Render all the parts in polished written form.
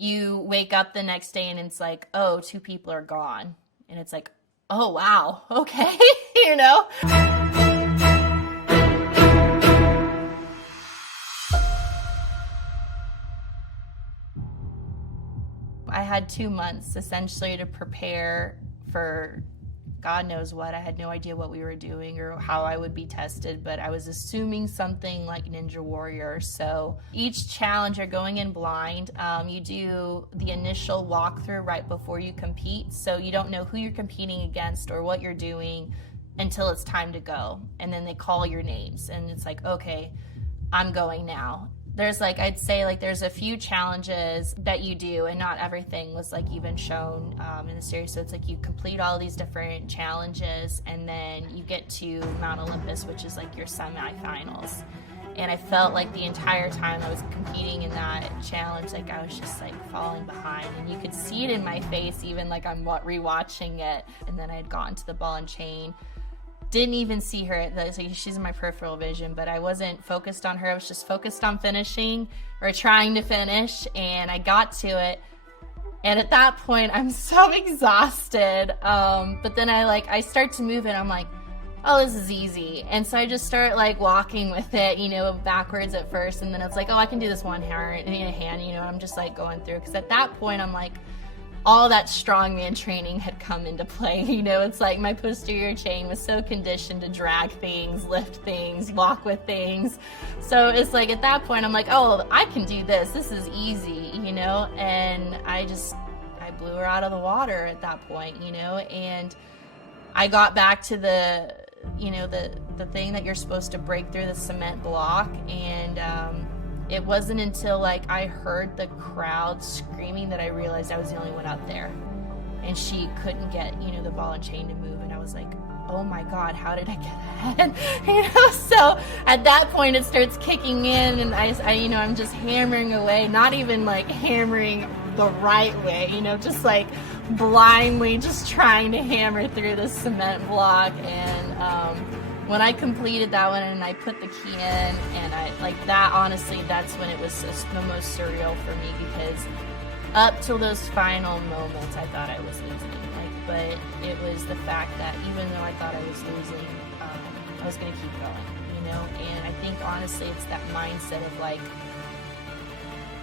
you wake up the next day and it's like, oh, 2 people are gone. And it's like, oh, wow, okay, you know? I had 2 months essentially to prepare for God knows what. I had no idea what we were doing or how I would be tested, but I was assuming something like Ninja Warrior. So each challenge, you're going in blind. You do the initial walkthrough right before you compete, so you don't know who you're competing against or what you're doing until it's time to go. And then they call your names, and it's like, okay, I'm going now. There's like, I'd say like there's a few challenges that you do, and not everything was like even shown in the series. So it's like you complete all these different challenges, and then you get to Mount Olympus, which is like your semifinals. And I felt like the entire time I was competing in that challenge, like I was just like falling behind, and you could see it in my face, even like I'm rewatching it. And then I had gotten to the ball and chain. Didn't even see her. She's in my peripheral vision, but I wasn't focused on her. I was just focused on finishing or trying to finish, and I got to it. And at that point, I'm so exhausted. But then I start to move, and I'm like, oh, this is easy. And so I just start like walking with it, you know, backwards at first, and then it's like, oh, I can do this one hand, you know. I'm just like going through, because at that point, I'm like, all that strongman training had come into play. You know, it's like my posterior chain was so conditioned to drag things, lift things, walk with things. So it's like at that point, I'm like, oh, I can do this. This is easy, you know? And I blew her out of the water at that point, you know? And I got back to the, you know, the thing that you're supposed to break through, the cement block. And, it wasn't until like I heard the crowd screaming that I realized I was the only one out there, and she couldn't get, you know, the ball and chain to move. And I was like, oh my God, how did I get ahead? You know, so at that point it starts kicking in, and I you know, I'm just hammering away, not even like hammering the right way, you know, just like blindly just trying to hammer through the cement block. And when I completed that one and I put the key in, and I like that, honestly, that's when it was just the most surreal for me, because up till those final moments, I thought I was losing. But it was the fact that even though I thought I was losing, I was going to keep going, you know. And I think honestly, it's that mindset of like,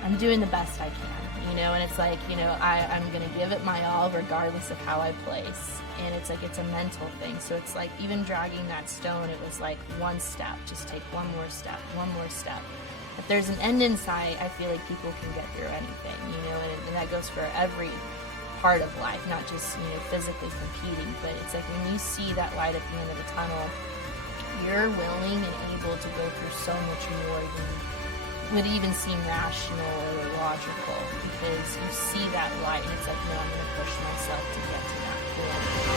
I'm doing the best I can, you know. And it's like, you know, I'm going to give it my all regardless of how I place. And it's like, it's a mental thing. So it's like, even dragging that stone, it was like one step, just take one more step, one more step. If there's an end in sight, I feel like people can get through anything, you know. And that goes for every part of life, not just, you know, physically competing. But it's like when you see that light at the end of the tunnel, you're willing and able to go through so much more than would even seem rational or logical, because you see that light and it's like, no, I'm going to push myself to get to that point.